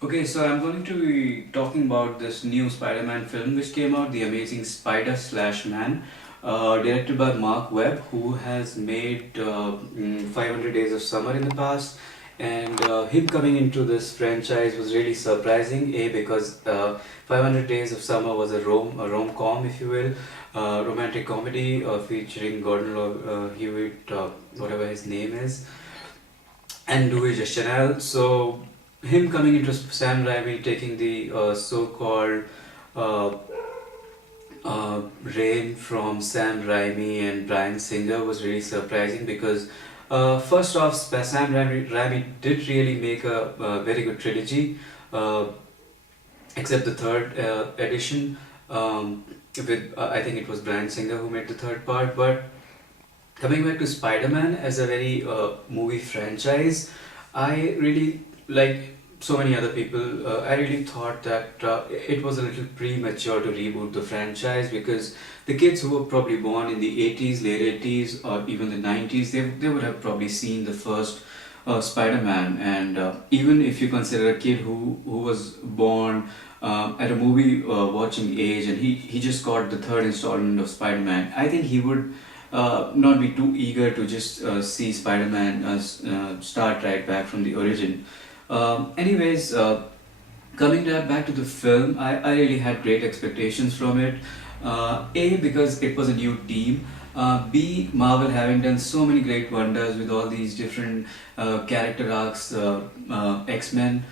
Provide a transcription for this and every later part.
Okay, so I'm going to be talking about this new Spider-Man film which came out, The Amazing Spider-Slash-Man, directed by Marc Webb, who has made 500 Days of Summer in the past. And him coming into this franchise was really surprising, because 500 Days of Summer was a rom-com, if you will, romantic comedy featuring Hewitt, whatever his name is, and Louis Chanel. So him coming into Sam Raimi taking the so-called uh, reign from Sam Raimi and Bryan Singer was really surprising because first off, Sam Raimi did really make a very good trilogy, uh, except the third edition. With I think it was Bryan Singer who made the third part, but coming back to Spider-Man as a very movie franchise, I really, like so many other people, I really thought that it was a little premature to reboot the franchise because the kids who were probably born in the 80s, late 80s, or even the 90s, they would have probably seen the first Spider-Man. And even if you consider a kid who was born at a movie watching age and he just got the third installment of Spider-Man, I think he would not be too eager to just see Spider-Man start right back from the origin. Anyways, coming back to the film, I really had great expectations from it. A, because it was a new team. B, Marvel having done so many great wonders with all these different character arcs, X-Men,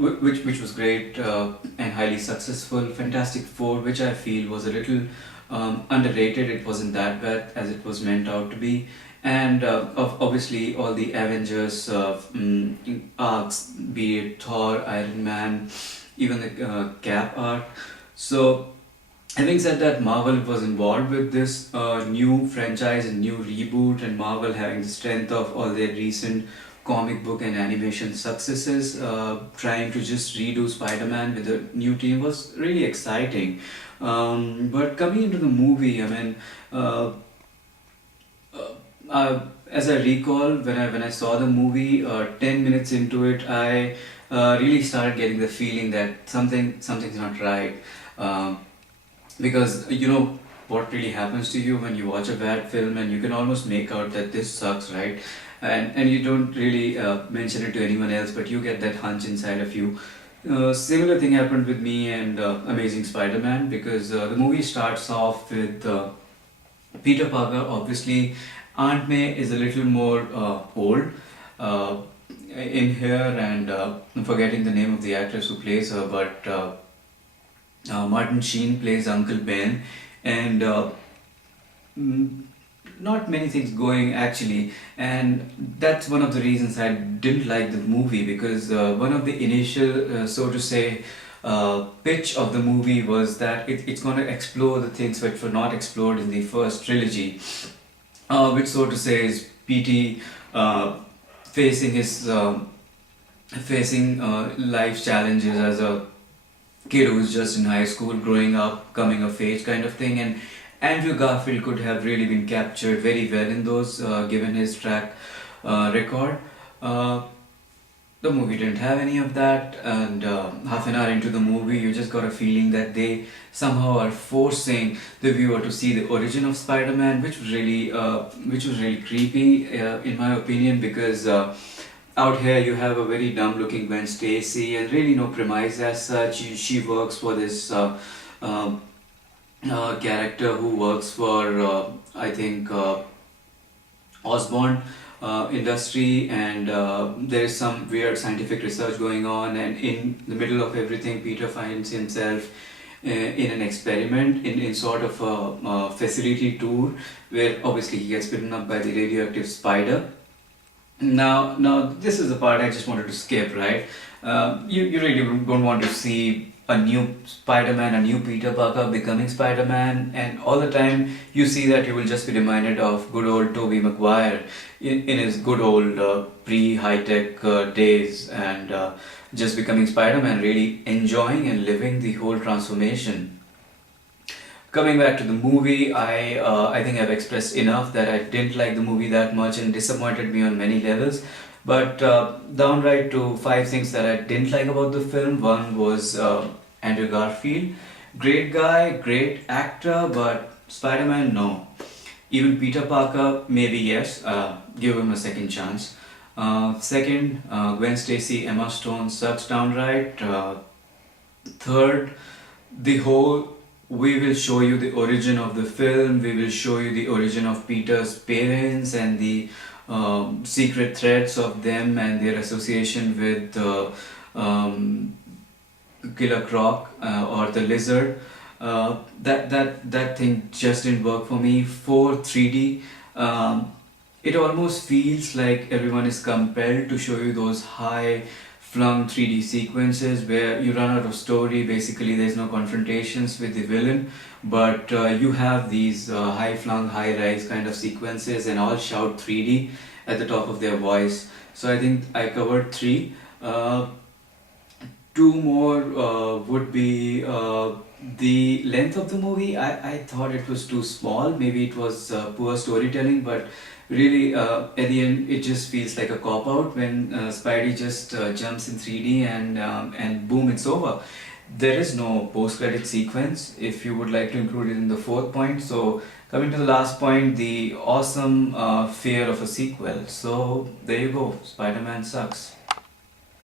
which was great and highly successful. Fantastic Four, which I feel was a little underrated. It wasn't that bad as it was meant out to be. And obviously all the Avengers arcs, be it Thor, Iron Man, even the Cap arc. So having said that, Marvel was involved with this new franchise and new reboot, and Marvel having the strength of all their recent comic book and animation successes, trying to just redo Spider-Man with a new team was really exciting. But coming into the movie, I mean, uh, as I recall, when I saw the movie, 10 minutes into it, I really started getting the feeling that something's not right. Um, because you know what really happens to you when you watch a bad film and you can almost make out that this sucks, right? And you don't really mention it to anyone else, but you get that hunch inside of you. Similar thing happened with me and Amazing Spider-Man, because the movie starts off with Peter Parker. Obviously, Aunt May is a little more old uh, in here, and I'm forgetting the name of the actress who plays her, but Martin Sheen plays Uncle Ben, and mm, not many things going actually, and that's one of the reasons I didn't like the movie, because one of the initial, so to say, pitch of the movie was that it's going to explore the things which were not explored in the first trilogy, which so to say is PT facing his facing life challenges as a kid who's just in high school, growing up, coming of age kind of thing. And Andrew Garfield could have really been captured very well in those, given his track record. Uh, the movie didn't have any of that, and half an hour into the movie, you just got a feeling that they somehow are forcing the viewer to see the origin of Spider-Man, which was really creepy, in my opinion, because out here you have a very dumb-looking Gwen Stacy, and really no premise as such. She works for this character who works for, I think, Osborne industry, and there is some weird scientific research going on, and in the middle of everything, Peter finds himself in an experiment, in sort of a facility tour, where obviously he gets bitten up by the radioactive spider. Now this is the part I just wanted to skip, right? You really don't want to see a new Spider-Man, a new Peter Parker becoming Spider-Man, and all the time you see that, you will just be reminded of good old Tobey Maguire in his good old pre-high-tech days, and just becoming Spider-Man, really enjoying and living the whole transformation. Coming back to the movie, I think I've expressed enough that I didn't like the movie that much and disappointed me on many levels. But downright to five things that I didn't like about the film. One was Andrew Garfield. Great guy, great actor, but Spider-Man, no. Even Peter Parker, maybe yes. Give him a second chance. Second, Gwen Stacy, Emma Stone sucks downright. Third, the whole we will show you the origin of the film, we will show you the origin of Peter's parents and the secret threads of them and their association with um, Killer Croc or the lizard. That thing just didn't work for me. For 3D, it almost feels like everyone is compelled to show you those high flung 3D sequences where you run out of story. Basically, there's no confrontations with the villain, but you have these high flung, high rise kind of sequences and all shout 3D at the top of their voice. So I think I covered three. Two more would be the length of the movie. I thought it was too small. Maybe it was poor storytelling, but really at the end it just feels like a cop out when Spidey just jumps in 3D and boom, it's over. There is no post credit sequence if you would like to include it in the fourth point. So coming to the last point, the awesome fear of a sequel. So there you go, Spider-Man sucks.